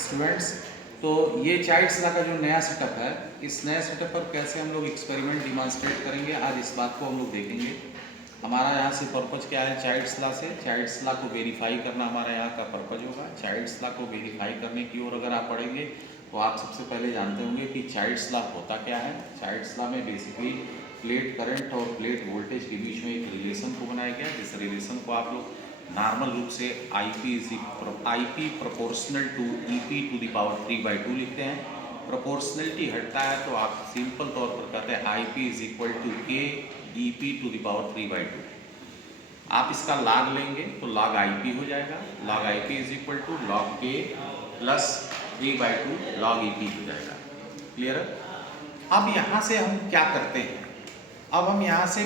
Students, तो ये child's law का जो नया सेटअप है, इस नए सेटअप पर कैसे हम लोग एक्सपेरिमेंट डिमॉन्स्ट्रेट करेंगे, आज इस बात को हम लोग देखेंगे। हमारा यहाँ से पर्पज़ क्या है, चाइल्ड्स लॉ से चाइल्ड्स लॉ को वेरीफाई करना हमारा यहाँ का पर्पज़ होगा। चाइल्ड्स लॉ को वेरीफाई करने की ओर अगर आप पढ़ेंगे तो आप सबसे पहले जानते होंगे कि चाइल्ड्स लॉ होता क्या है। चाइल्ड्स लॉ में बेसिकली प्लेट करंट और प्लेट वोल्टेज के बीच में एक रिलेशन को बनाया गया, जिस रिलेशन को आप लोग नॉर्मल रूप से IP proportional to EP to the power 3/2 लिखते हैं। प्रोपोर्शनलिटी हटता है तो आप सिंपल तौर पर कहते हैं IP is equal to K EP to the power 3/2। आप इसका लॉग लेंगे तो लॉग IP हो जाएगा। Log IP is equal to log K plus 3/2 log EP हो जाएगा। क्लियर है? अब यहाँ से हम क्या करते हैं, अब हम यहाँ से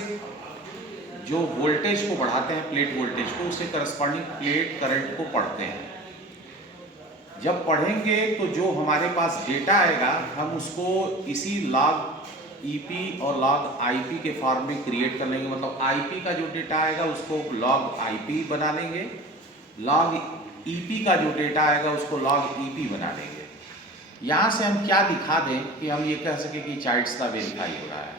जो वोल्टेज को बढ़ाते हैं, प्लेट वोल्टेज को, उसे करस्पॉन्डिंग प्लेट करंट को पढ़ते हैं। जब पढ़ेंगे तो जो हमारे पास डेटा आएगा हम उसको इसी लॉग EP और लॉग IP के फॉर्म में क्रिएट कर लेंगे। मतलब IP का जो डेटा आएगा उसको लॉग IP बना लेंगे, लॉग EP का जो डेटा आएगा उसको लॉग EP बना लेंगे। यहाँ से हम क्या दिखा दें कि हम ये कह सकें कि चाइल्ड्स लॉ वेरीफाई हो रहा है।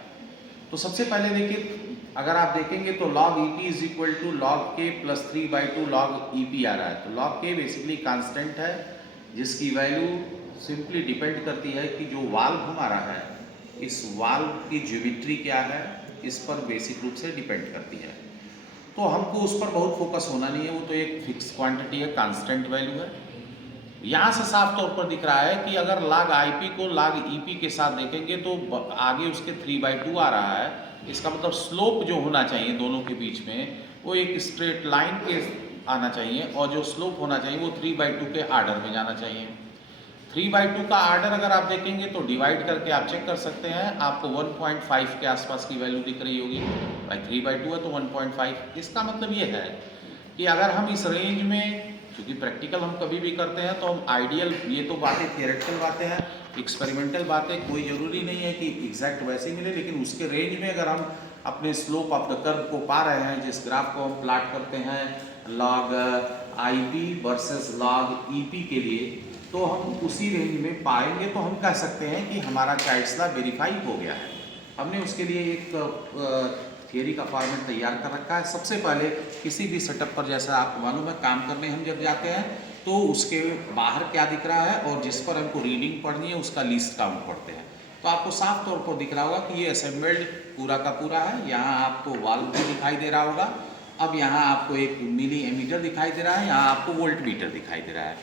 तो सबसे पहले देखिए, अगर आप देखेंगे तो log EP is equal to log K plus 3/2 log EP आ रहा है। तो log K बेसिकली कांस्टेंट है जिसकी वैल्यू सिंपली डिपेंड करती है कि जो वाल्व हमारा है, इस वाल्व की ज्योमेट्री क्या है, इस पर बेसिक रूप से डिपेंड करती है। तो हमको उस पर बहुत फोकस होना नहीं है, वो तो एक फिक्स क्वांटिटी है, कांस्टेंट वैल्यू है। यहाँ से साफ तौर पर दिख रहा है कि अगर log IP को log EP के साथ देखेंगे तो आगे उसके 3/2 आ रहा है। इसका मतलब स्लोप जो होना चाहिए दोनों के बीच में वो एक स्ट्रेट लाइन के आना चाहिए, और जो स्लोप होना चाहिए वो 3/2 के आर्डर में जाना चाहिए। 3/2 का आर्डर अगर आप देखेंगे तो डिवाइड करके आप चेक कर सकते हैं, आपको 1.5 के आसपास की वैल्यू दिख रही होगी। भाई 3/2 है तो 1.5। इसका मतलब ये है कि अगर हम इस रेंज में, क्योंकि प्रैक्टिकल हम कभी भी करते हैं तो हम आइडियल, ये तो बातें थियोरेटिकल बातें हैं, एक्सपेरिमेंटल बातें, कोई ज़रूरी नहीं है कि एग्जैक्ट वैसे ही मिले, लेकिन उसके रेंज में अगर हम अपने स्लोप ऑफ द कर्व को पा रहे हैं, जिस ग्राफ को हम प्लाट करते हैं log IP versus log EP के लिए, तो हम उसी रेंज में पाएंगे तो हम कह सकते हैं कि हमारा चाइल्ड्स लॉ वेरीफाई हो गया है। हमने उसके लिए एक थियरी का फॉर्मेट तैयार कर रखा है। सबसे पहले किसी भी सेटअप पर, जैसा आपको मालूम है, काम करने हम जब जाते हैं तो उसके बाहर क्या दिख रहा है और जिस पर हमको रीडिंग पढ़नी है उसका लिस्ट काउंट पढ़ते हैं। तो आपको साफ तौर पर दिख रहा होगा कि ये असेंबल्ड पूरा का पूरा है। यहाँ आपको वाल्व भी दिखाई दे रहा होगा। अब यहाँ आपको एक मिली एमीटर दिखाई दे रहा है, यहाँ आपको वोल्ट मीटर दिखाई दे रहा है।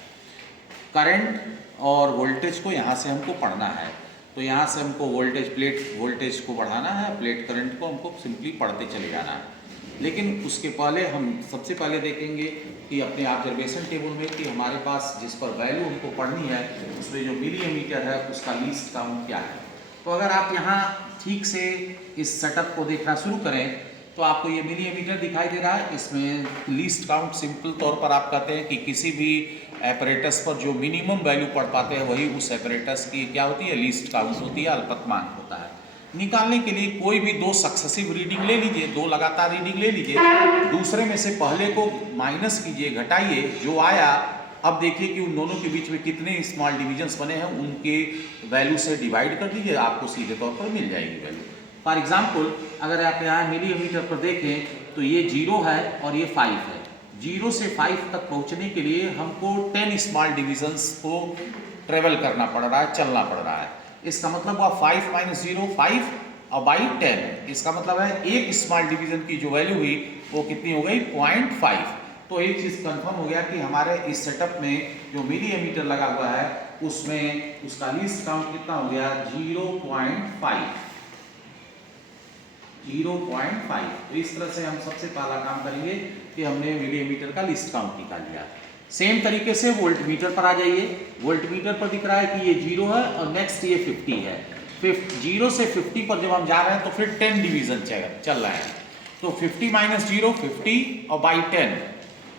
करंट और वोल्टेज को यहाँ से हमको पढ़ना है, तो यहाँ से हमको वोल्टेज, प्लेट वोल्टेज को बढ़ाना है, प्लेट करंट को हमको सिंपली पढ़ते चले जाना है। लेकिन उसके पहले हम सबसे पहले देखेंगे कि अपने ऑब्जर्वेशन टेबल में कि हमारे पास जिस पर वैल्यू हमको पढ़नी है उसमें जो मिली एमीटर है उसका लीस्ट काउंट क्या है। तो अगर आप यहाँ ठीक से इस सेटअप को देखना शुरू करें तो आपको ये मिली एमीटर दिखाई दे रहा है। इसमें लीस्ट काउंट सिंपल तौर पर आप कहते हैं कि किसी भी एपरेटस पर जो मिनिमम वैल्यू पढ़ पाते हैं वही उस एपरेटस की क्या होती है, लीस्ट काउंट होती है, अल्पतमांक होता है। निकालने के लिए कोई भी दो सक्सेसिव रीडिंग ले लीजिए, दो लगातार रीडिंग ले लीजिए, दूसरे में से पहले को माइनस कीजिए, घटाइए, जो आया अब देखिए कि उन दोनों के बीच में कितने स्मॉल डिविजन्स बने हैं, उनके वैल्यू से डिवाइड कर दीजिए, आपको सीधे तौर पर मिल जाएगी वैल्यू। फॉर एग्जाम्पल अगर आप यहाँ मिली एमीटर पर देखें तो ये 0 है और ये 5 है। 0 से 5 तक पहुँचने के लिए हमको 10 स्मॉल डिविजन्स को ट्रेवल करना पड़ रहा है, चलना पड़ रहा है। इसका मतलब हुआ 5 - 0 5 और बाई 10। इसका मतलब है एक स्मॉल डिवीजन की जो वैल्यू हुई वो कितनी हो गई, 0.5। तो एक चीज़ कंफर्म हो गया कि हमारे इस सेटअप में जो मिली एमीटर लगा हुआ है उसमें उसका लीस्ट काउंट कितना हो गया, 0.5। 0.5। तो इस तरह से हम सबसे पहला काम करेंगे कि हमने मिली एमीटर का लिस्ट काउंट निकाल लिया। सेम तरीके से वोल्ट मीटर पर आ जाइए। वोल्ट मीटर पर दिख रहा है कि ये 0 है और नेक्स्ट ये 50 है। 0 से 50 पर जब हम जा रहे हैं तो फिर 10 डिवीजन चल रहा है। तो 50 - 0 50 और बाई 10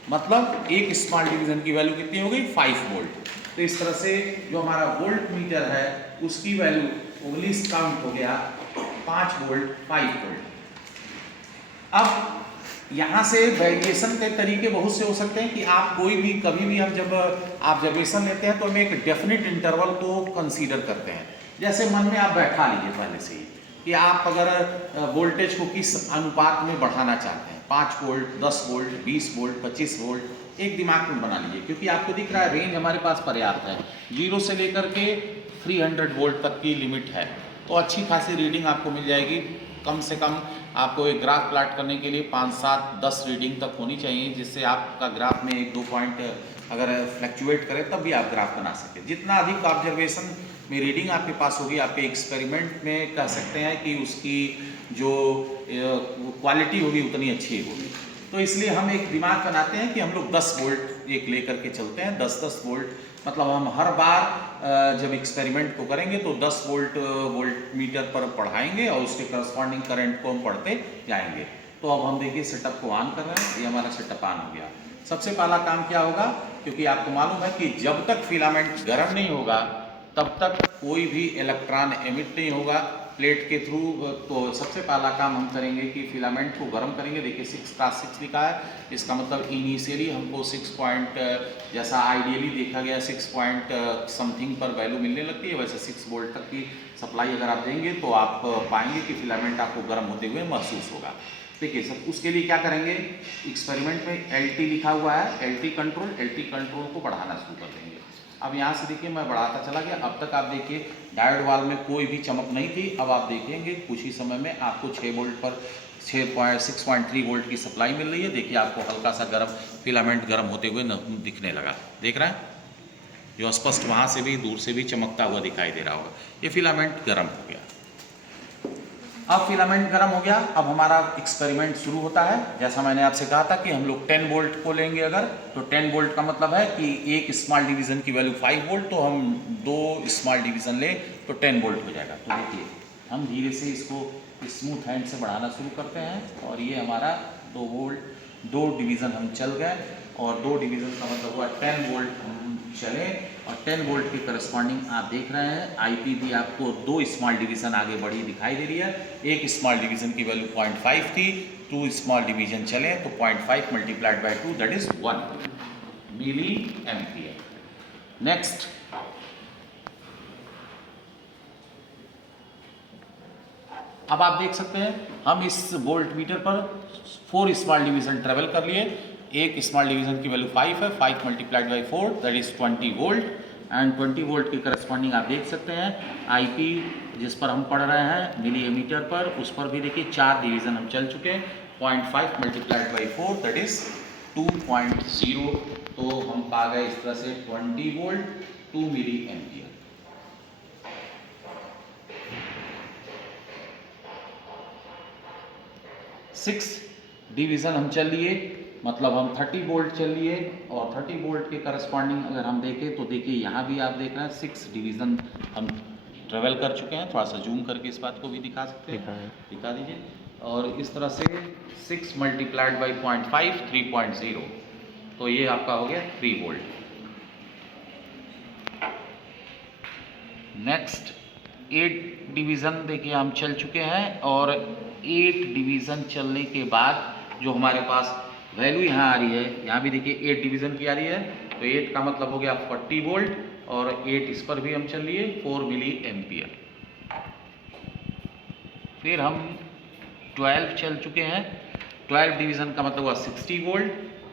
मतलब एक स्मॉल डिवीजन की वैल्यू कितनी हो गई, 5 वोल्ट। तो इस तरह से जो हमारा वोल्ट मीटर है उसकी वैल्यू लिस्ट काउंट हो गया 5 वोल्ट 5 वोल्ट। अब यहाँ से वेरिएशन के तरीके बहुत से हो सकते हैं कि आप कोई भी कभी भी हम जब आप जब वेरिएशन लेते हैं तो हम एक डेफिनेट इंटरवल को कंसीडर करते हैं। जैसे मन में आप बैठा लीजिए पहले से ही कि आप अगर वोल्टेज को किस अनुपात में बढ़ाना चाहते हैं, 5 वोल्ट, 10 वोल्ट, 20 वोल्ट, 25 वोल्ट, एक दिमाग में बना लीजिए, क्योंकि आपको दिख रहा है रेंज हमारे पास पर्याप्त है, 0 से लेकर के 300 वोल्ट तक की लिमिट है। तो अच्छी खासी रीडिंग आपको मिल जाएगी। कम से कम आपको एक ग्राफ प्लाट करने के लिए 5, 7, 10 रीडिंग तक होनी चाहिए, जिससे आपका ग्राफ में 1-2 पॉइंट अगर फ्लैक्चुएट करे तब भी आप ग्राफ बना सकें। जितना अधिक ऑब्जर्वेशन में रीडिंग आपके पास होगी, आपके एक्सपेरिमेंट में कह सकते हैं कि उसकी जो क्वालिटी होगी उतनी अच्छी होगी। तो इसलिए हम एक दिमाग बनाते हैं कि हम लोग 10 वोल्ट एक ले करके चलते हैं, 10-10 वोल्ट, मतलब हम हर बार जब एक्सपेरिमेंट को करेंगे तो 10 वोल्ट मीटर पर पढ़ाएंगे और उसके करस्पॉन्डिंग करंट को हम पढ़ते जाएंगे। तो अब हम देखिए सेटअप को ऑन कर रहे हैं, ये हमारा सेटअप ऑन हो गया। सबसे पहला काम क्या होगा, क्योंकि आपको मालूम है कि जब तक फिलामेंट गर्म नहीं होगा तब तक कोई भी इलेक्ट्रॉन एमिट नहीं होगा प्लेट के थ्रू। तो सबसे पहला काम हम करेंगे कि फिलामेंट को गर्म करेंगे। देखिए 6 लिखा है, इसका मतलब इनिशियली हमको 6 पॉइंट, जैसा आइडियली देखा गया 6 पॉइंट समथिंग पर वैल्यू मिलने लगती है, वैसे 6 वोल्ट तक की सप्लाई अगर आप देंगे तो आप पाएंगे कि फिलामेंट आपको गर्म होते हुए महसूस होगा। देखिए सब उसके लिए क्या करेंगे, एक्सपेरिमेंट में LT लिखा हुआ है, LT कंट्रोल को बढ़ाना शुरू कर देंगे। अब यहाँ से देखिए मैं बढ़ाता चला गया। अब तक आप देखिए डायोड वाल में कोई भी चमक नहीं थी। अब आप देखेंगे कुछ ही समय में आपको 6 वोल्ट पर 6.3 वोल्ट की सप्लाई मिल रही है। देखिए आपको हल्का सा गर्म फिलामेंट गर्म होते हुए दिखने लगा, देख रहे हैं, जो स्पष्ट वहाँ से भी दूर से भी चमकता हुआ दिखाई दे रहा होगा। ये फिलामेंट गर्म हो गया। अब फिलामेंट गर्म हो गया, अब हमारा एक्सपेरिमेंट शुरू होता है। जैसा मैंने आपसे कहा था कि हम लोग 10 वोल्ट को लेंगे अगर, तो 10 वोल्ट का मतलब है कि एक स्मॉल डिवीज़न की वैल्यू 5 वोल्ट, तो हम 2 स्मॉल डिवीज़न लें तो 10 वोल्ट हो जाएगा। तो देखिए हम धीरे से इसको स्मूथ हैंड से बढ़ाना शुरू करते हैं और ये हमारा 2 वोल्ट, 2 डिवीज़न हम चल गए और 2 डिवीज़न का मतलब हुआ 10 वोल्ट हम चले और 10 वोल्ट के करस्पॉन्डिंग आप देख रहे हैं IP भी आपको 2 स्मॉल डिवीज़न आगे बढ़ी दिखाई दे रही है। एक स्मॉल डिवीज़न की वैल्यू 0.5 थी, 2 स्मॉल डिवीज़न चले तो 0.5 multiplied by 2 that is 1 milliampere. Next अब आप देख सकते हैं हम इस वोल्ट मीटर पर 4 स्मॉल डिवीज़न ट्रेवल कर लिए। एक स्मॉल डिवीज़न की वैल्यू 5 है, 5 multiplied by 4 that is 20 volt and 20 volt की करस्पॉन्डिंग आप देख सकते हैं IP जिस पर हम पढ़ रहे हैं मिली एमीटर पर, उस पर भी देखिए 4 डिवीज़न हम चल चुके हैं। 0.5 मल्टीप्लाइड बाई 4 दैट इज 2.0। तो हम पा गए इस तरह से 20 वोल्ट 2 मिली एम्पियर। 6 डिवीज़न हम चल लिए, मतलब हम 30 वोल्ट चल लिए और 30 वोल्ट के करस्पॉन्डिंग अगर हम देखें तो देखिए यहाँ भी आप देख रहे हैं 6 डिवीज़न हम ट्रेवल कर चुके हैं। थोड़ा सा जूम करके इस बात को भी दिखा सकते हैं, दिखा दीजिए। और इस तरह से 6 मल्टीप्लाइड बाई 0.5 3.0, तो ये आपका हो गया 3 वोल्ट। नेक्स्ट 8 डिवीज़न देखिए हम चल चुके हैं और 8 डिवीज़न चलने के बाद जो हमारे पास वैल्यू यहाँ आ रही है, यहाँ भी देखिए 8 डिवीज़न की आ रही है, तो 8 का मतलब हो गया 40 वोल्ट और 8 इस पर भी हम चल लिए 4 मिली एम्पियर। फिर हम 12 चल चुके हैं, 12 डिवीज़न का मतलब हुआ 60 वोल्ट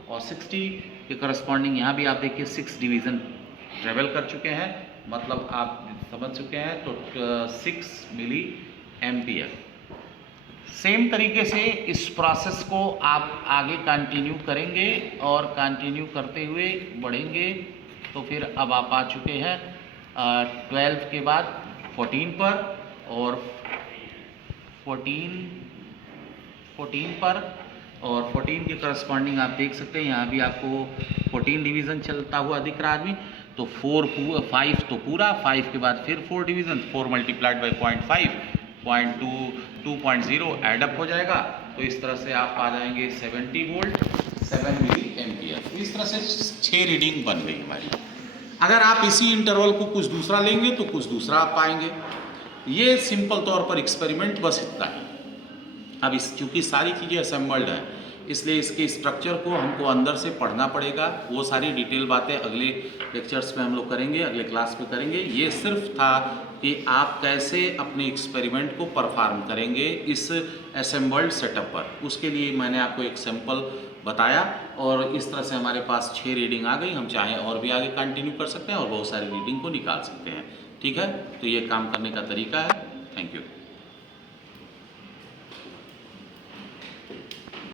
और 60 के करस्पॉन्डिंग यहाँ भी आप देखिए 6 डिवीज़न ट्रेवल कर चुके हैं, मतलब आप समझ चुके हैं, तो 6 मिली एम्पियर। सेम तरीके से इस प्रोसेस को आप आगे कंटिन्यू करेंगे और कंटिन्यू करते हुए बढ़ेंगे। तो फिर अब आप आ चुके हैं 12 के बाद 14 पर और 14 पर और 14 के करस्पॉन्डिंग आप देख सकते हैं यहाँ भी आपको 14 डिवीज़न चलता हुआ दिख रहा आदमी। तो 5 तो पूरा, 5 के बाद फिर 4 डिवीज़न, 4 मल्टीप्लाइड बाई 0.5 2.0 एडअप हो जाएगा। तो इस तरह से आप आ जाएंगे 70 वोल्ट 7 मिली एम्पियर। तो इस तरह से 6 रीडिंग बन गई हमारी। अगर आप इसी इंटरवल को कुछ दूसरा लेंगे तो कुछ दूसरा आप पाएंगे। ये सिंपल तौर पर एक्सपेरिमेंट बस इतना है। अब इस चूँकि सारी चीज़ें असेंबल्ड हैं, इसलिए इसके स्ट्रक्चर को हमको अंदर से पढ़ना पड़ेगा। वो सारी डिटेल बातें अगले लेक्चर्स में हम लोग करेंगे, अगले क्लास में करेंगे। ये सिर्फ था कि आप कैसे अपने एक्सपेरिमेंट को परफॉर्म करेंगे इस असेंबल्ड सेटअप पर, उसके लिए मैंने आपको एक सैंपल बताया। और इस तरह से हमारे पास 6 रीडिंग आ गई। हम चाहें और भी आगे कंटिन्यू कर सकते हैं और बहुत सारी रीडिंग को निकाल सकते हैं। ठीक है, तो ये काम करने का तरीका है। Thank you.